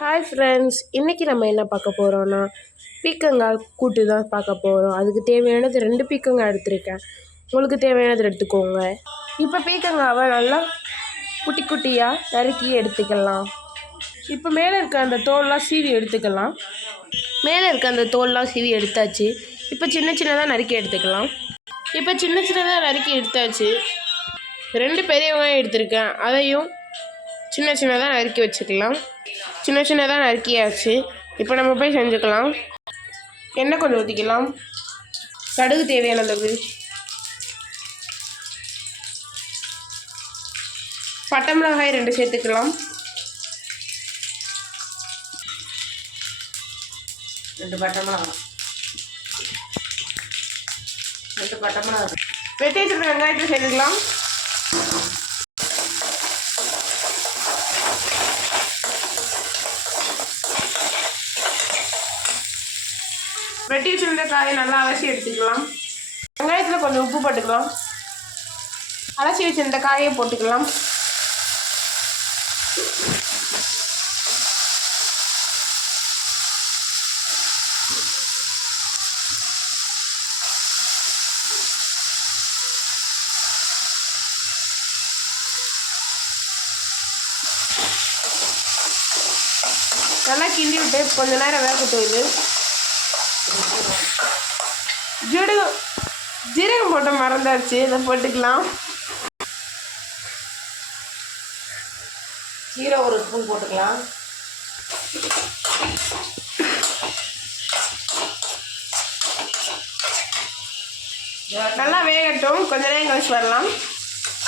Hi friends, இன்றைக்கி நம்ம என்ன பார்க்க போகிறோன்னா பீக்கங்காய் கூட்டு தான் பார்க்க போகிறோம். அதுக்கு தேவையானது 2 பீக்கங்காய் எடுத்திருக்கேன். உங்களுக்கு தேவையானது எடுத்துக்கோங்க. இப்போ பீக்கங்காவை நல்லா குட்டி குட்டியாக நறுக்கி எடுத்துக்கலாம். இப்போ மேலே இருக்க அந்த தோல்லாம் சீவி எடுத்துக்கலாம். மேலே இருக்க அந்த தோல்லாம் சீவி எடுத்தாச்சு. இப்போ சின்ன சின்னதாக நறுக்கி எடுத்துக்கலாம். இப்போ சின்ன சின்னதாக நறுக்கி எடுத்தாச்சு. 2 பெரிய வெங்காயம் எடுத்திருக்கேன். அதையும் சின்ன சின்னதாக நறுக்கி வச்சுக்கலாம். சின்ன சின்னதாக நறுக்கியாச்சு. இப்போ நம்ம போய் செஞ்சுக்கலாம். எண்ணெய் கொஞ்சம் ஊற்றிக்கலாம். கடுகு தேவையான அளவு, பட்டை மிளகாய் 2 சேர்த்துக்கலாம். 2 பட்டை மிளகாய் வெட்டி வச்சுருக்க வெங்காயத்தை சேர்த்துக்கலாம். வெட்டி வச்சுருந்த காயை நல்லா அலசி எடுத்துக்கலாம். வெங்காயத்தில் கொஞ்சம் உப்பு போட்டுக்கலாம். அலசி வச்சுருந்த காயை போட்டுக்கலாம். நல்லா கிண்டி விட்டு கொஞ்ச நேரம் வேகட்டும். இது ஜீரகம் போட்ட மறந்தாச்சு, இதை போட்டுக்கலாம். ஜீரகம் 1 ஸ்பூன் போட்டுக்கலாம். நல்லா வேகட்டும். கொஞ்ச நேரம் கழிச்சு வரலாம்.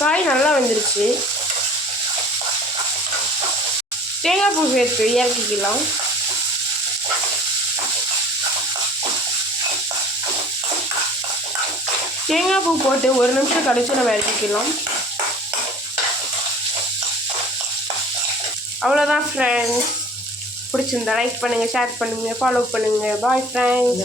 காய் நல்லா வந்துருச்சு. தேங்காய் பூ சேர்த்து இறக்கிக்கலாம். தேங்காய் பூ போட்டு 1 நிமிஷம் கழிச்சு நம்ம இறக்கிக்கலாம். அவ்வளோதான் ஃப்ரெண்ட்ஸ். பிடிச்சிருந்தா லைக் பண்ணுங்கள், ஷேர் பண்ணுங்கள், ஃபாலோ பண்ணுங்கள். Bye friends.